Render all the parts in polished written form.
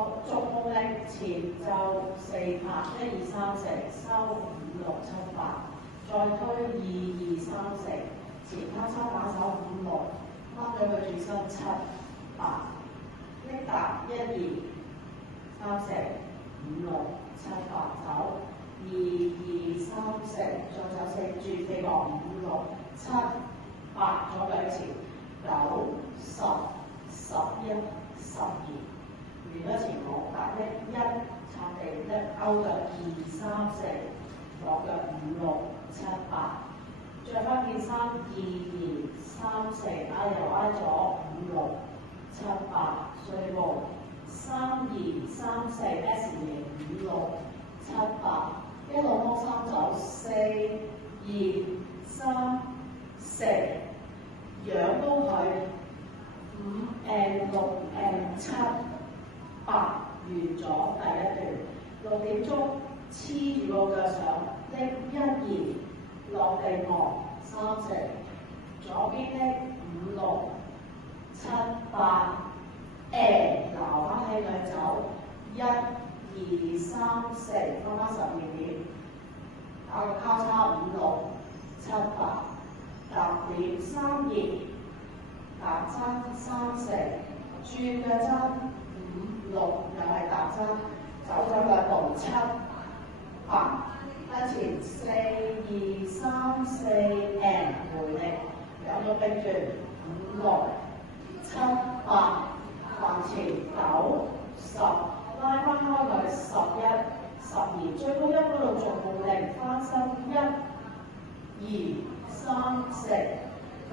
好，逐步力前就4拍，1、2、3、4，收5、6、7、8，再推2、2、3、4，前交叉把手5、6，掹咗佢轉身7、8，拎踏1、2、3、4、5、6、7、8，走2、2、3、4，再走4轉4個5、6、7、8，左腳前9、10、11、12。完咗前6踏1、插地1勾腳2、3、4，落腳5、6、7、8，着翻件衫2、2、3、4，挨右挨左5、6、7、8，碎步3、2、3、4 S 型5、6、7、8，一路摸3走4、2、3、4，仰高佢5 and 6 and 7。8完咗第一段，6點鐘黐住個腳上，拎1、2落地望3、4，左邊拎5、6、7、8，撈翻起佢走1、2、3、4，翻翻12點，打個交叉5、6、7、8，踏點3、2，踏踭3、4，轉腳踭5、6，又係踏踭，走咗腳步7、8，向前4、2、3、4 and 回力，有咗並轉5、6、7、8，橫前9、10，拉翻開佢11、12，最高一嗰度逐步力翻身1、2、3、4，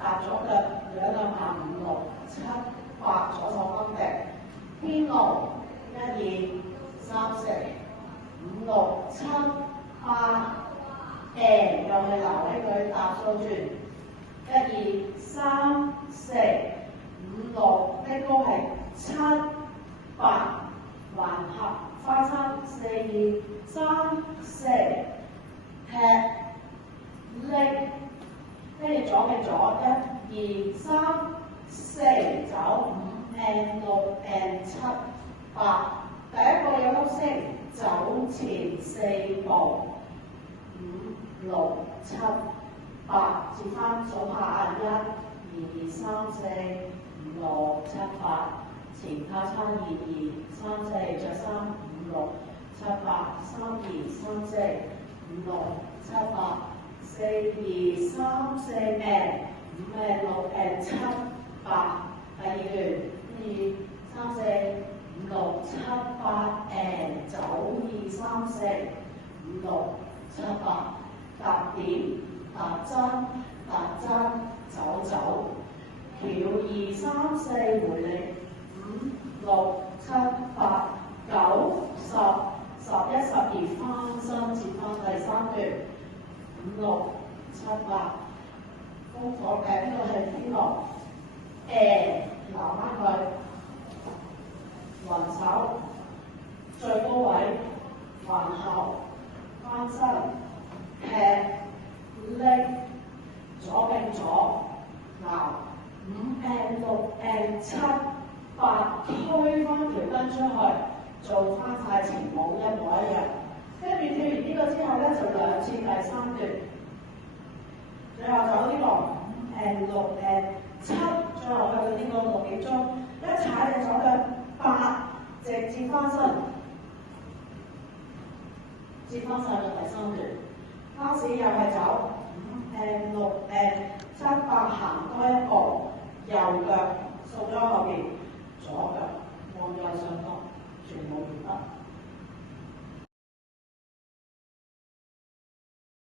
踏咗腳兩下5、6、7、8，左手分地。天路1、2、3、4、5、6、7、8，又係留起佢踏數轉1、2、3、4、5、6，呢個係7、8，橫合翻身4、2、3、4，踢拎，跟住左嘅左1、2、3、4，走5 and 6 and 7、8，第一個有粒星，走前4步5、6、7、8，接翻數下1、2、3、4、5、6、7、8，前交叉2、2、3、4，着衫5、6、7、8，3、2、3、4、5、6、7、8，4、2、3、4 and 5 and 6 and 7、8，第二段。2、3、4、5、6、7、8 and 走2、3、4、5、6、7、8，踏點踏針走走，翹2、3、4回力5、6、7、8、9、10、11、12翻身接翻第三段5、6、7、8，功課呢個係天路留翻佢，雲手最高位，橫後翻身，踢拎，左並左，撈5 and 6 and 7、8，推翻條筋出去，做翻晒前舞一模一樣。跟住跳完呢個之後咧，就兩次第三段，最後走呢個5 and 6 and 7。最後去到呢個6點鐘，一踩就左腳8，直接翻身，接翻晒到第三段。開始又係走5 and 6 and 7、8，行多一步，右腳掃咗後邊，左腳望右上